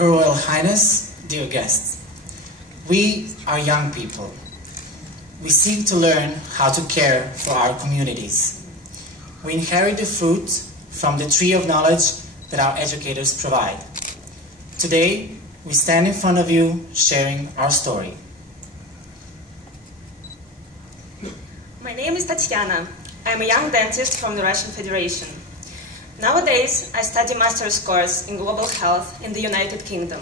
Her Royal Highness, dear guests, we are young people. We seek to learn how to care for our communities. We inherit the fruit from the tree of knowledge that our educators provide. Today, we stand in front of you sharing our story. My name is Tatiana. I am a young dentist from the Russian Federation. Nowadays, I study master's course in global health in the United Kingdom.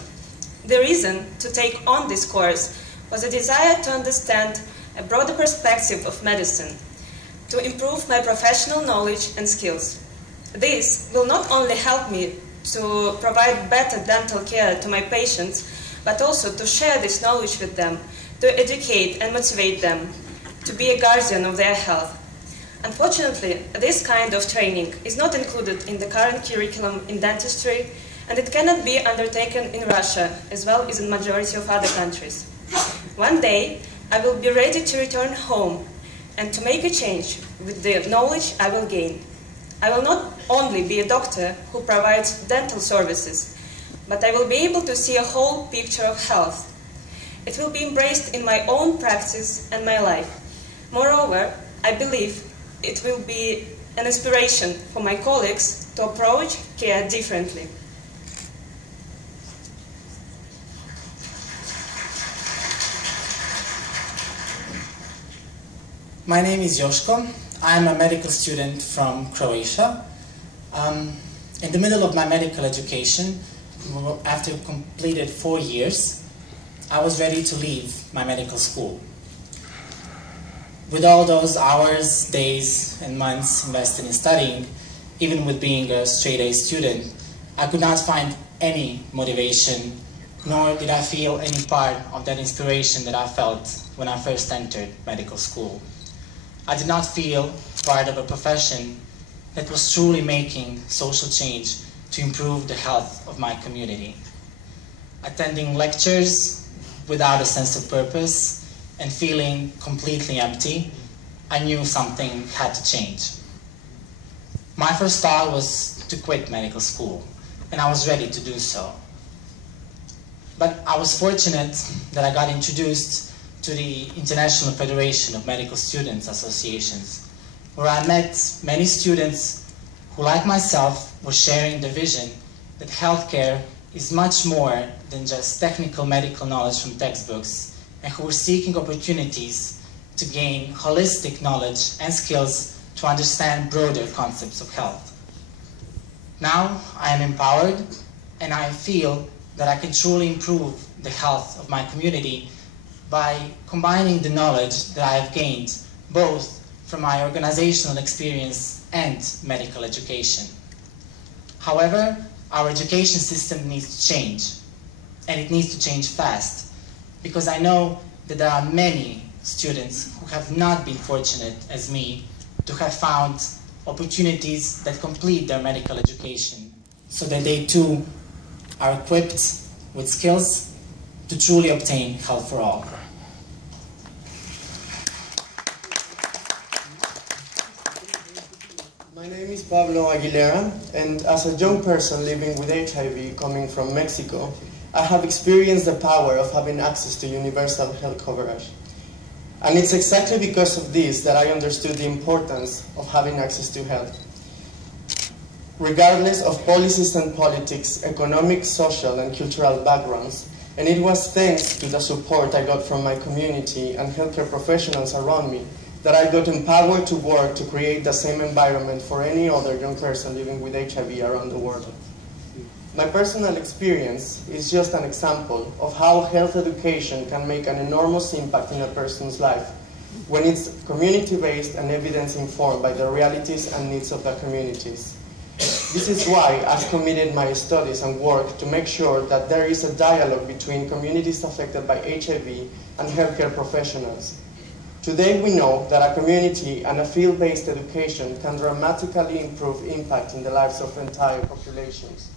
The reason to take on this course was a desire to understand a broader perspective of medicine, to improve my professional knowledge and skills. This will not only help me to provide better dental care to my patients, but also to share this knowledge with them, to educate and motivate them, to be a guardian of their health. Unfortunately, this kind of training is not included in the current curriculum in dentistry, and it cannot be undertaken in Russia, as well as in the majority of other countries. One day, I will be ready to return home and to make a change with the knowledge I will gain. I will not only be a doctor who provides dental services, but I will be able to see a whole picture of health. It will be embraced in my own practice and my life. Moreover, I believe it will be an inspiration for my colleagues to approach care differently. My name is Josko. I am a medical student from Croatia. In the middle of my medical education, after completed 4 years, I was ready to leave my medical school. With all those hours, days, and months invested in studying, even with being a straight-A student, I could not find any motivation, nor did I feel any part of that inspiration that I felt when I first entered medical school. I did not feel part of a profession that was truly making social change to improve the health of my community. Attending lectures without a sense of purpose and feeling completely empty, I knew something had to change. My first thought was to quit medical school, and I was ready to do so. But I was fortunate that I got introduced to the International Federation of Medical Students Associations, where I met many students who, like myself, were sharing the vision that healthcare is much more than just technical medical knowledge from textbooks, and who were seeking opportunities to gain holistic knowledge and skills to understand broader concepts of health. Now I am empowered, and I feel that I can truly improve the health of my community by combining the knowledge that I have gained both from my organizational experience and medical education. However, our education system needs to change, and it needs to change fast, because I know that there are many students who have not been fortunate as me to have found opportunities that complete their medical education, so that they too are equipped with skills to truly obtain health for all. My name is Pablo Aguilera, and as a young person living with HIV coming from Mexico, I have experienced the power of having access to universal health coverage. And it's exactly because of this that I understood the importance of having access to health. Regardless of policies and politics, economic, social, and cultural backgrounds, and it was thanks to the support I got from my community and healthcare professionals around me that I got empowered to work to create the same environment for any other young person living with HIV around the world. My personal experience is just an example of how health education can make an enormous impact in a person's life when it's community-based and evidence-informed by the realities and needs of the communities. This is why I've committed my studies and work to make sure that there is a dialogue between communities affected by HIV and healthcare professionals. Today we know that a community and a field-based education can dramatically improve impact in the lives of entire populations.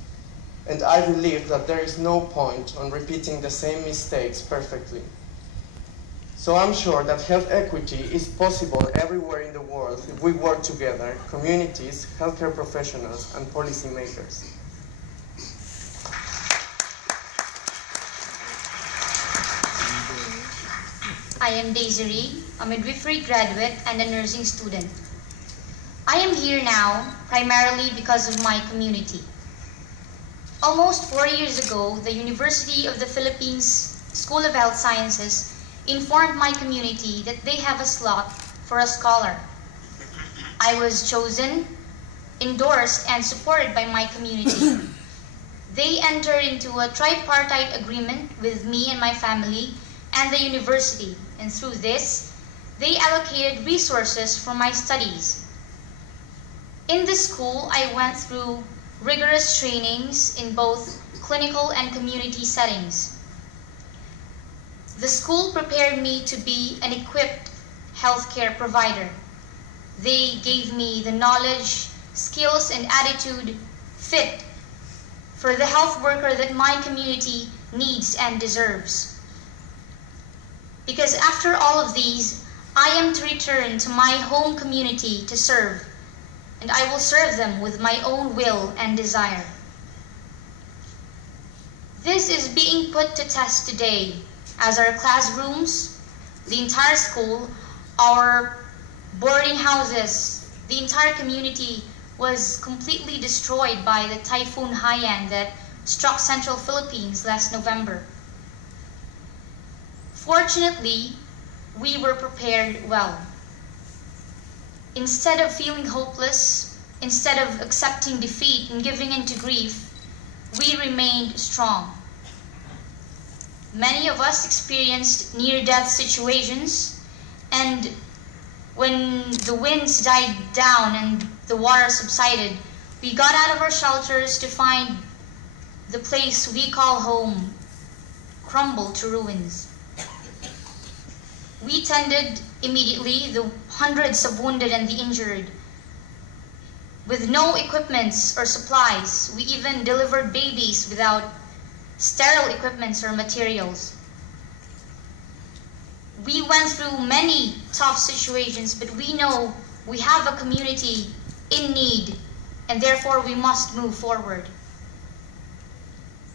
And I believe that there is no point on repeating the same mistakes perfectly. So I'm sure that health equity is possible everywhere in the world if we work together, communities, healthcare professionals, and policymakers. am Desiree, a midwifery graduate and a nursing student. I am here now primarily because of my community. Almost 4 years ago, the University of the Philippines School of Health Sciences informed my community that they have a slot for a scholar. I was chosen, endorsed, and supported by my community. They entered into a tripartite agreement with me and my family and the university, and through this, they allocated resources for my studies. In this school, I went through rigorous trainings in both clinical and community settings. The school prepared me to be an equipped healthcare provider. They gave me the knowledge, skills, and attitude fit for the health worker that my community needs and deserves. Because after all of these, I am to return to my home community to serve, and I will serve them with my own will and desire. This is being put to test today, as our classrooms, the entire school, our boarding houses, the entire community was completely destroyed by the Typhoon Haiyan that struck central Philippines last November. Fortunately, we were prepared well. Instead of feeling hopeless, instead of accepting defeat and giving in to grief, we remained strong. Many of us experienced near-death situations, and when the winds died down and the water subsided, we got out of our shelters to find the place we call home crumble to ruins. We tended immediately the hundreds of wounded and the injured. With no equipments or supplies, we even delivered babies without sterile equipments or materials. We went through many tough situations, but we know we have a community in need, and therefore we must move forward.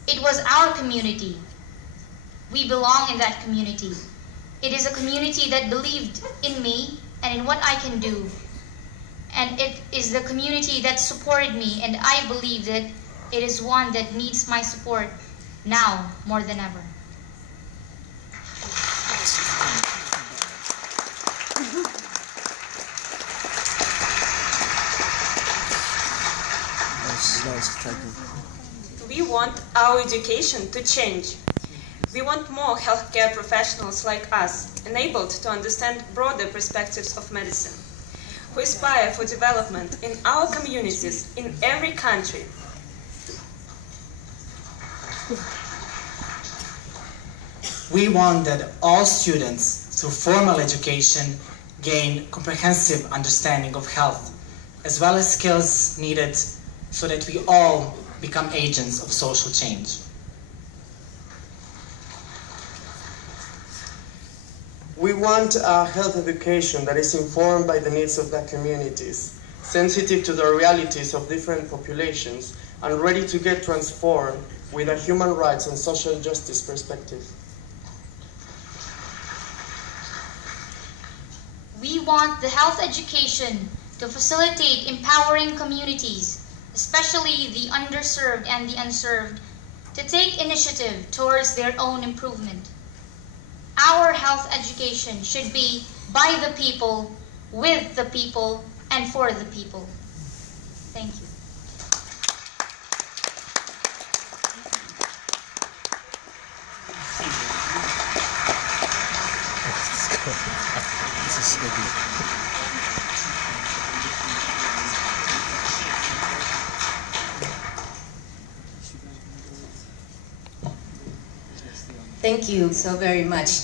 It was our community. We belong in that community. It is a community that believed in me and in what I can do. And it is the community that supported me, and I believe that it is one that needs my support now more than ever. We want our education to change. We want more healthcare professionals like us, enabled to understand broader perspectives of medicine, who aspire for development in our communities in every country. We want that all students, through formal education, gain comprehensive understanding of health, as well as skills needed so that we all become agents of social change. We want a health education that is informed by the needs of the communities, sensitive to the realities of different populations, and ready to get transformed with a human rights and social justice perspective. We want the health education to facilitate empowering communities, especially the underserved and the unserved, to take initiative towards their own improvement. Our health education should be by the people, with the people, and for the people. Thank you. Thank you so very much.